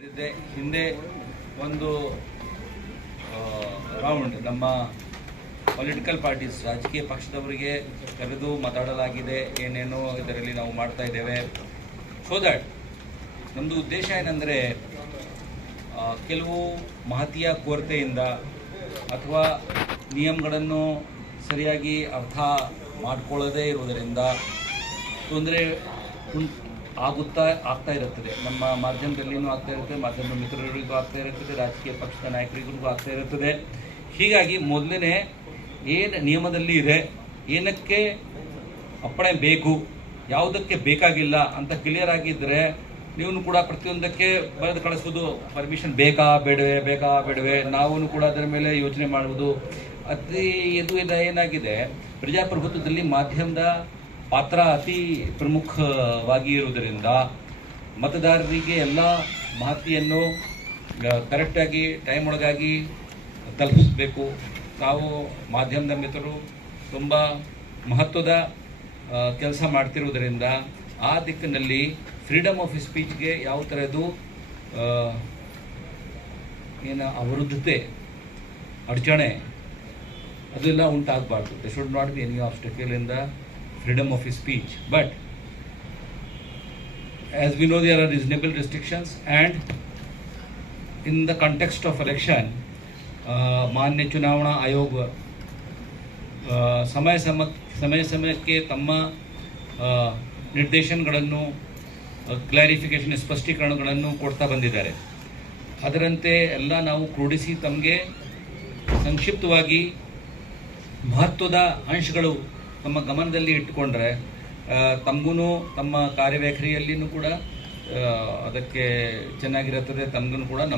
ಹಿಂದೆ ಒಂದು ರೌಂಡ್ ನಮ್ಮ ಪೊಲಿಟಿಕಲ್ ಪಾರ್ಟೀಸ್ ರಾಜಕೀಯ ಪಕ್ಷದವರಿಗೆ ಕರೆದು ಮಾತಾಡಲಾಗಿದೆ, ಏನೇನೋ ಇದರಲ್ಲಿ ನಾವು ಮಾಡ್ತಾ ಇದ್ದೇವೆ. ಸೊ ದಟ್ ನಮ್ಮದು ಉದ್ದೇಶ ಏನಂದರೆ ಕೆಲವು ಮಹತಿಯ ಕೊರತೆಯಿಂದ ಅಥವಾ ನಿಯಮಗಳನ್ನು ಸರಿಯಾಗಿ ಅರ್ಥ ಮಾಡಿಕೊಳ್ಳದೇ ಇರುವುದರಿಂದ ತೊಂದರೆ ಆಗುತ್ತಾ ಆಗ್ತಾ ಇರುತ್ತದೆ. ನಮ್ಮ ಮಾಧ್ಯಮದಲ್ಲಿನೂ ಆಗ್ತಾ ಇರುತ್ತೆ, ಮಾಧ್ಯಮದ ಮಿತ್ರರಿಗೂ ಆಗ್ತಾ ಇರುತ್ತದೆ, ರಾಜಕೀಯ ಪಕ್ಷದ ನಾಯಕರಿಗೂ ಆಗ್ತಾ ಇರುತ್ತದೆ. ಹೀಗಾಗಿ ಮೊದಲನೇ ಏನು ನಿಯಮದಲ್ಲಿ ಇದೆ, ಏನಕ್ಕೆ ಅಪ್ಪಣೆ ಬೇಕು, ಯಾವುದಕ್ಕೆ ಬೇಕಾಗಿಲ್ಲ ಅಂತ ಕ್ಲಿಯರ್ ಆಗಿದ್ದರೆ ನೀವು ಕೂಡ ಪ್ರತಿಯೊಂದಕ್ಕೆ ಬರೆದು ಕಳಿಸೋದು ಪರ್ಮಿಷನ್ ಬೇಕಾ, ಬೇಡವೆ ಬೇಕಾ, ಬೇಡವೆ ನಾವು ಕೂಡ ಅದರ ಮೇಲೆ ಯೋಚನೆ ಮಾಡುವುದು ಅತಿ ಇದು ಏನಾಗಿದೆ, ಪ್ರಜಾಪ್ರಭುತ್ವದಲ್ಲಿ ಮಾಧ್ಯಮದ ಪಾತ್ರ ಅತಿ ಪ್ರಮುಖವಾಗಿ ಇರುವುದರಿಂದ ಮತದಾರರಿಗೆ ಎಲ್ಲ ಮಾಹಿತಿಯನ್ನು ಕರೆಕ್ಟಾಗಿ ಟೈಮ್ ಒಳಗಾಗಿ ತಲುಪಿಸಬೇಕು. ನಾವು ಮಾಧ್ಯಮದ ಮಿತ್ರರು, ತುಂಬ ಮಹತ್ವದ ಕೆಲಸ ಮಾಡ್ತಿರುವುದರಿಂದ ಆ ದಿಕ್ಕಿನಲ್ಲಿ ಫ್ರೀಡಮ್ ಆಫ್ ಸ್ಪೀಚ್ಗೆ ಯಾವ ಥರದ್ದು ಏನು ಅವರುದ್ಧತೆ, ಅಡಚಣೆ ಅದೆಲ್ಲ ಉಂಟಾಗಬಾರ್ದು. They should not be any obstacle in the freedom of speech but as we know, there are reasonable restrictions and in the context of election ಮಾನ್ಯ ಚುನಾವಣಾ ಆಯೋಗ ಸಮಯ ಸಮ ಸಮಯ ಸಮಯಕ್ಕೆ ತಮ್ಮ ನಿರ್ದೇಶನಗಳನ್ನು ಕ್ಲಾರಿಫಿಕೇಶನ್ ಸ್ಪಷ್ಟೀಕರಣಗಳನ್ನು ಕೊಡ್ತಾ ಬಂದಿದ್ದಾರೆ ಅದರಂತೆ ಎಲ್ಲ ನಾವು ಕ್ರೋಢಿಸಿ ತಮಗೆ ಸಂಕ್ಷಿಪ್ತವಾಗಿ ಮಹತ್ವದ ಅಂಶಗಳು ತಮ್ಮ ಗಮನದಲ್ಲಿ ಇಟ್ಟುಕೊಂಡ್ರೆ ತಮಗೂ ತಮ್ಮ ಕಾರ್ಯವೈಖರಿಯಲ್ಲಿನೂ ಕೂಡ ಅದಕ್ಕೆ ಚೆನ್ನಾಗಿರುತ್ತದೆ ತಮಗೂ ಕೂಡ ನಮಗೂ